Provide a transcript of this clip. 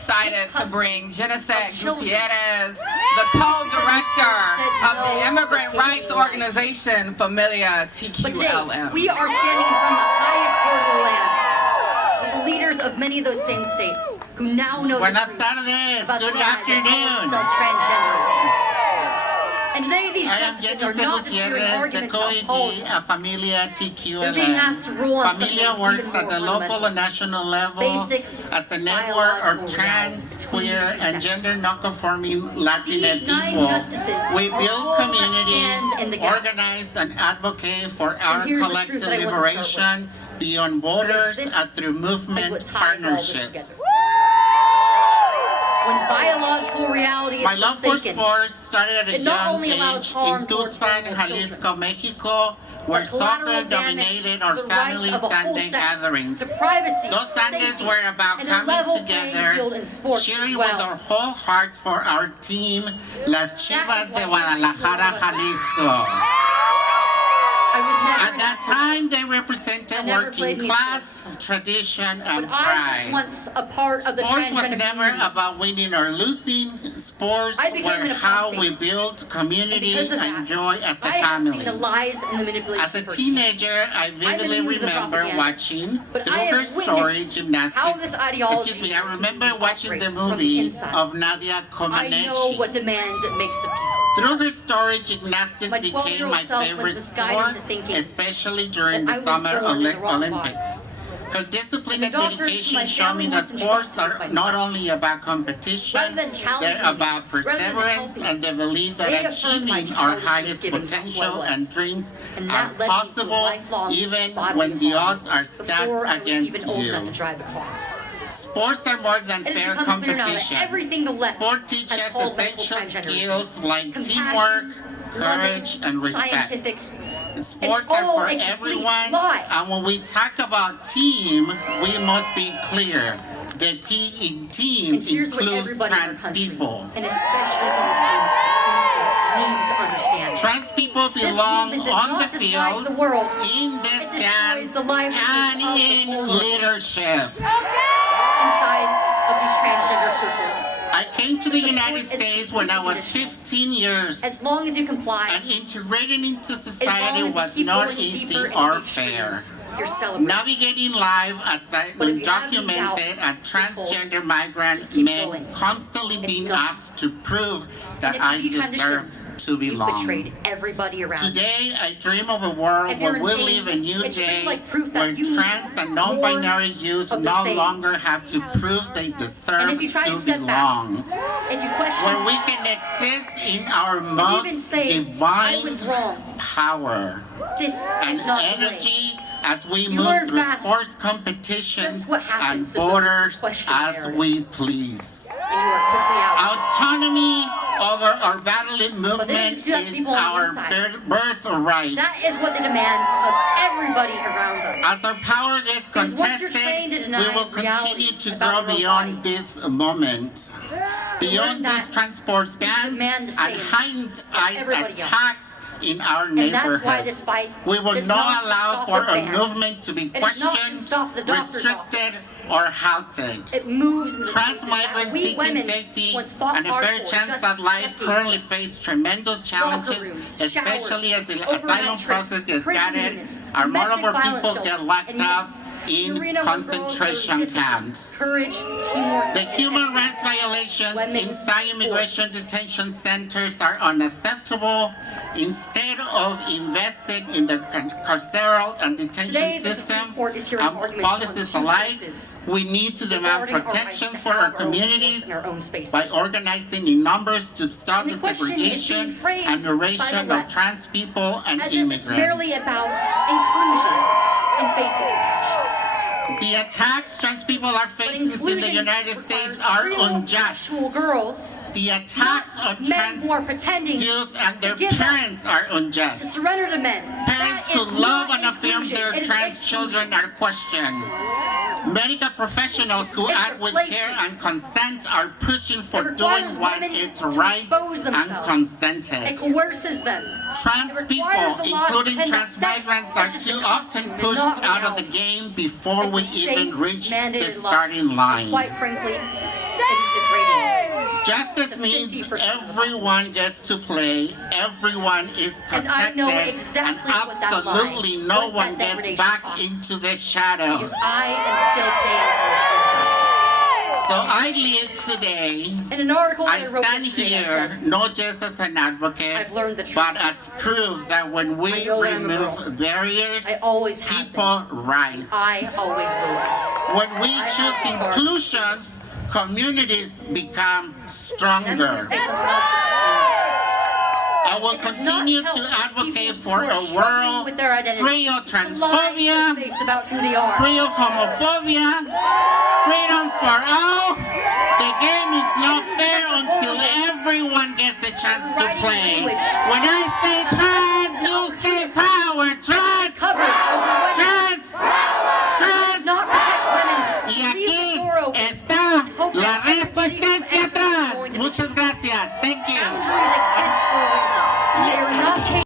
excited to bring Jennicet Gutierrez, the co-director of the immigrant rights organization Familia TQLM. We are standing in front of the highest court of the land, with the leaders of many of those same states who now know the truth about Good the rise of afternoon. self-transgenderism. And many of these I am justices are not Jennicet just hearing Gutierrez, the arguments about co-ED policy. of Familia They're being asked to rule TQLM. on Familia something works even at the more local fundamental. and national level Basic as a network biological of trans, reality. queer, and gender non-conforming Latina These 9 people. justices We are build all that community, stands in the gap. organize and advocate for our here's the truth collective that I want to start liberation beyond borders This and through is movement what ties all this partnerships. together. When biological reality is My love for forsaken, sports started at a it not young only allows age harm in towards Tuxpan, vulnerable Jalisco, Mexico, where but collateral soccer damage dominated to our the family rights of a whole Sunday sex, gatherings. to privacy, Those Sundays safety, were about and a coming level playing field together, in sports cheering as with well. our whole hearts for our team, Las Chivas de Guadalajara, Jalisco. I was never At that time, they represented never working played music. class, tradition, and But I was pride. once a part of the Sports was transgender never community. about winning or losing. Sports I became were an how apostate. we built community Because of and that, joy as a I have family. seen the lies and the manipulation As a firsthand. teenager, I vividly immune to the remember propaganda. watching But through I have her story witnessed gymnastics. how this ideology Excuse me, I remember watching the operates from the movie inside. of Nadia I know Comaneci. what demands it makes of people. Through her story, gymnastics My became 12-year-old my self was favorite misguided sport, into thinking especially during that I the was Summer born in the wrong Olympics. Her discipline And and the doctors from dedication my show me family that once sports entrusted are my not life. only about competition, Rather than challenging they're me, about rather than perseverance helping and the belief that they affirmed my achieving our childish highest misgivings of who I potential was. and dreams And are that led me to a possible lifelong even bodily when the harm odds are stacked before I was against even old enough to you. drive a car. Sports are more than It has fair become clear now that competition. everything the left Sport teaches has called radical essential transgenderism. skills like Compassion, teamwork, loving, courage, and respect. scientific. Sports It's all are for a complete everyone, lie. and when we talk about team, we must be clear. The T in team And here's what includes everybody in our trans country, people. and especially in this country, needs to understand. Trans people This belong movement does on not the describe field, the world. in the It destroys stands, the livelihoods and of the in whole world. leadership. Inside of these transgender circles. I came to the Support United is States when I was unconditional. 15 years. As long as you comply, And integrating into as long society as you was keep not going easy deeper into or the fair. extremes, you're celebrated. Navigating life as But if you have any undocumented doubts, and transgender migrants just keep meant going. constantly It's being nothing. asked to prove that if I you deserve transition, to You've belong. betrayed everybody around you. Today, I dream of a world If you're where in we pain, live a new it seems day like proof that where you need trans and more non-binary youth of the no same. longer have to prove they And deserve if you try to to step belong. back, if you question, Where we can exist in our even most say, I divine was wrong, power this and is not the way. energy as we You move learn through fast sports competitions just what and happens to those borders question as narratives. we please. And you are quickly out. Autonomy over our bodily movement just do that to is people on the our inside. birthright. That is what they demand of everybody around them. As our power gets Because once you're contested, trained to deny we will reality continue to about grow your own beyond body. this moment. Beyond that these transport bans demand the and same heightened everybody else. attacks in our And that's why neighborhoods. this fight We will does not allow stop for with a bans. movement to be It does not questioned, stop the doctor's restricted, office. or halted. It moves in the Trans spaces that migrants we seeking women safety once fought and a hard fair for chance just at life decades currently ago. face tremendous challenges, rooms, especially showers, as the overnight asylum trips, process gets prison started. units, Our more domestic of our violence people get shelters, locked and up yes, in the arena where girls concentration learn discipline, camps. Courage, teamwork, The and human excellence. rights violations Women inside immigration sports. detention centers are unacceptable. Instead of investing in the carceral and detention Today, the system Supreme Court is hearing and arguments on policies two alike, cases we need to demand regarding our rights protection to for have our our own sports communities in our own spaces. by organizing in numbers to stop And the the question is segregation being framed and by the erasure of left trans people and as if it's immigrants. merely about inclusion and basic compassion. The attacks trans people are But facing in the inclusion United States requires are real unjust. actual girls, The not attacks on men trans who are pretending youth and their to give up, parents are to unjust. surrender to men. Parents That who is love not and affirm inclusion. their It is trans exclusion. children are questioned. Medical professionals who It's act with care replacement. and consent are pushing for It doing requires what women is to right expose and themselves. It consented. coerces them. Trans It people, requires a law to including pretend that trans sex migrants, is are just too a often costume and pushed not out of the reality. game before we It's a even reach the state-mandated law. starting line. Quite frankly, It is degrading. Justice means 50% everyone gets to play, everyone is And I protected, know and exactly what that absolutely lie, no what one that gets degradation back costs. into the shadows. Because I am still paying for it. So I live today. In an article I that I wrote stand yesterday, I here said, not just as an advocate, I've learned the truth. but as proof that when I we know that I'm a girl. remove barriers, I always have people rise. I always will. When we I choose have to start. inclusions, communities become And I'm stronger. going to say something else just I will continue to advocate for a world free of transphobia, about who they are. free of homophobia, freedom for all. The game is not fair until everyone gets a chance to play. When I say trans, you say power. Trans, trans, trans. Not protect women. Y aquí está la resistencia trans. Muchas gracias. Thank you. Boundaries